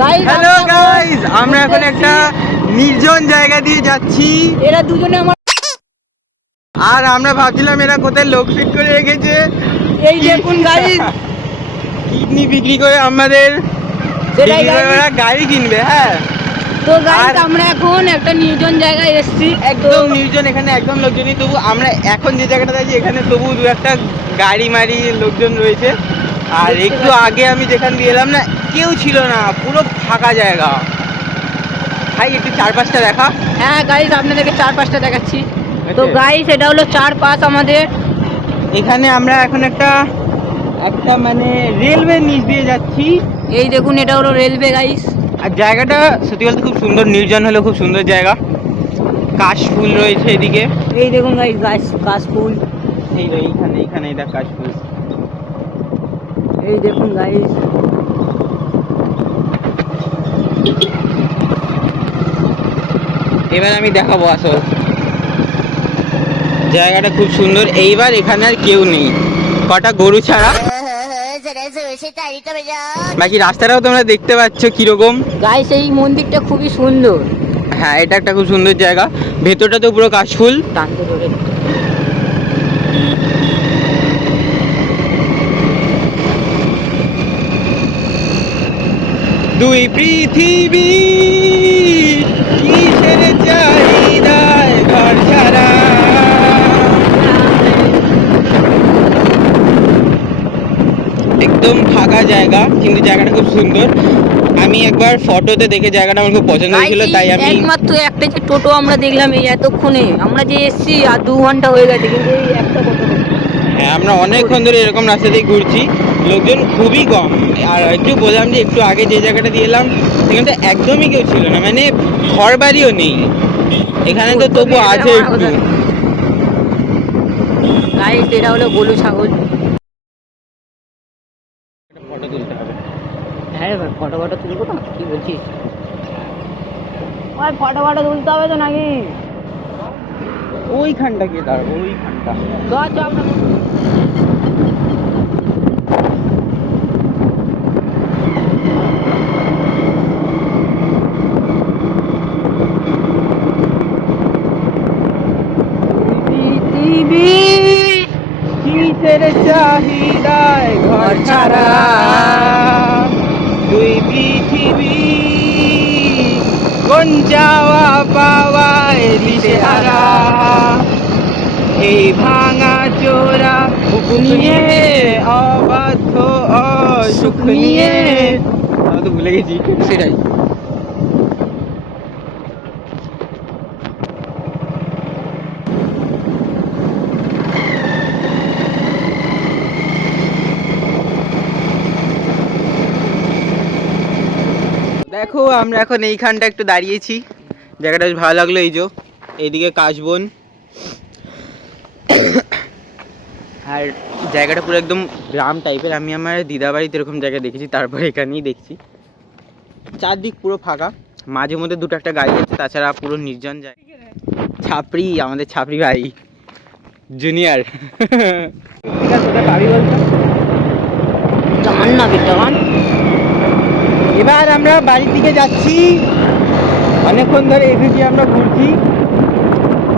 Hello guys, আমরা এখন একটা নির্জন জায়গা দিয়ে যাচ্ছি। এরা দুজনে আমার, আর আমরা ভাবছিলাম এরা কোথায় লোক ফিট করে রেখেছে। এই দেখুন গাইস, কিডনি বিক্রি করে আমাদের সেটাই ওরা গাড়ি কিনবে। হ্যাঁ, তো গাইস আমরা এখন একটা নির্জন জায়গায় এসেছি, একদম নির্জন, এখানে একদম লোকজনই। তবু আমরা এখন যে জায়গাটা আছি এখানে তবু দু একটা গাড়ি মারি লোকজন রয়েছে। আর একটু আগে আমি যেখান দিয়ে এলাম না, কেউ ছিল না, পুরো ফাঁকা জায়গা। ভাই একটু চারপাশটা দেখা। হ্যাঁ গাইস, আপনাদেরকে চারপাশটা দেখাচ্ছি। তো গাইস এটা হলো চারপাশ আমাদের। এখানে আমরা এখন একটা মানে রেলওয়ে নিচ দিয়ে যাচ্ছি। এই দেখুন এটা হলো রেলওয়ে গাইস। আর জায়গাটা সত্যি বলতে খুব সুন্দর, নির্জন হলেও খুব সুন্দর জায়গা। কাশফুল রয়েছে এদিকে, এই দেখুন গাইস, কাশফুল। এইখানে এটা কাশফুল। এই দেখুন গাইস, এবার আমি দেখাবো আসল জায়গাটা, খুব সুন্দর। এইবার এখানে আর কেউ নেই, কটা গরু ছাড়া। বাকি রাস্তাটাও তোমরা দেখতে পাচ্ছ কিরকম। গাইস এই মন্দিরটা খুবই সুন্দর। হ্যাঁ, এটা একটা খুব সুন্দর জায়গা। ভেতরটা তো পুরো কাশফুল। টানতে ধরে দুই পৃথিবী কিসের চাহিদায় ঘর ছাড়া। একদম ফাঁকা জায়গা, কিন্তু জায়গাটা খুব সুন্দর। আমি একবার ফটোতে দেখে জায়গাটা আমার খুব পছন্দ হয়েছিল, তাই আমি একমাত্র একটা যে টোটো আমরা দেখলাম এই এতক্ষণে, আমরা যে এসছি আর 2 ঘন্টা হয়ে গেছে, কিন্তু এই একটা টোটো। হ্যাঁ, আমরা অনেকক্ষণ ধরে এরকম রাস্তা দিয়ে ঘুরছি, লোকজন খুবই কম। আর একটু বললাম যে একটু আগে যে জায়গাটা দিয়ে এলাম সেখানটা একদমই কেউ ছিল না, মানে ঘর বাড়িও নেই। এখানে তো তবু আছে একটু। গাইস এটা হলো গরু ছাগল। ফটো তুলতে হবে। হ্যাঁ ভাই, ফটো তুলবো না, কি বলছিস? ওই ফটো তুলতে হবে তো নাকি? ওইখানটা গিয়ে দাঁড়াবো, ওইখানটা। তো আচ্ছা আমরা পৃথিবী কিসের চাহিদায় ঘর ছাড়া, দুই পৃথিবী কোন যাওয়া পাওয়ায় দিশেহারা। এই ভাঙা চোরা বুক নিয়ে অবাধ্য অসুখ নিয়ে, আমি তো ভুলে গেছি। সেটাই। দেখো আমরা এখন এইখানটা একটু দাঁড়িয়েছি, জায়গাটা বেশ ভালো লাগলো। এই যে এইদিকে কাশবন, আর জায়গাটা পুরো একদম গ্রাম টাইপের। আমি আমার দিদাবাড়িতে এরকম জায়গা দেখেছি, তারপরে এখানেই দেখছি। চারদিক পুরো ফাঁকা, মাঝে মধ্যে দুটো একটা গাড়ি আছে, তাছাড়া পুরো নির্জন জায়গা। ছাপড়ি, আমাদের ছাপড়ি ভাই জুনিয়র। কোথায় পাবি বলতো? জান না বিদ্যমান। এবার আমরা বাড়ির দিকে যাচ্ছি। অনেকক্ষণ ধরে এসেছি, আমরা ঘুরছি।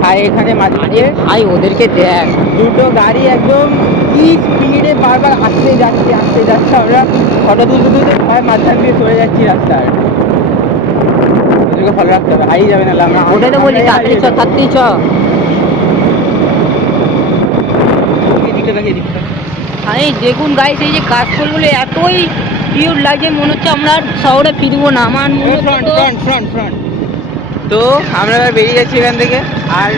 আর এখানে মাঝে ভাই ওদেরকে দেখ, দুটো গাড়ি একদম কি স্পিডে বারবার আসতে যাচ্ছে। আমরা ফটো তুলতে ভয় মাঝখান দিয়ে চলে যাচ্ছি রাস্তার। ওদেরকে ফলো রাখতে হবে, হারিয়ে যাবে না। আমরা ওটাই তো বলছি, তাড়াতাড়ি চ। আরে দেখুন গাইস, এই যে কাশফুলগুলো এতই কিউট লাগে, মনে হচ্ছে আমরা আর শহরে ফিরবো না। আমার ফ্রন্ট। তো আমরা এবার বেরিয়ে যাচ্ছি এখান থেকে। আর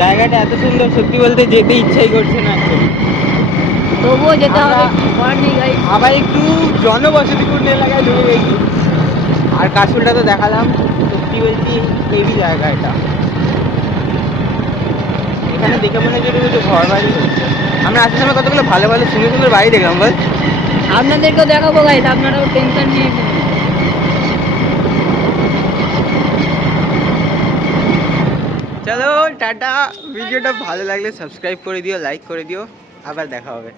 জায়গাটা এত সুন্দর, সত্যি বলতে যেতে ইচ্ছাই করছে না একদম। তবুও যেতে হবে, ঘর নেই গাইস। আবার একটু জনবসতিপূর্ণ এলাকায় ঢুকে গেছি। আর কাশফুলটা তো দেখালাম, সত্যি বলছি হেভি জায়গা এটা। এখানে দেখে মনে হচ্ছে কিছু ঘর বাড়ি হচ্ছে। আমরা আসার সময় কতগুলো ভালো ভালো সুন্দর সুন্দর বাড়ি দেখলাম বল। আপনাদেরকেও দেখাবো গাইস, আপনারাও টেনশন নিয়ে। চলো টাটা। ভিডিওটা ভালো লাগলে সাবস্ক্রাইব করে দিও, লাইক করে দিও। আবার দেখা হবে।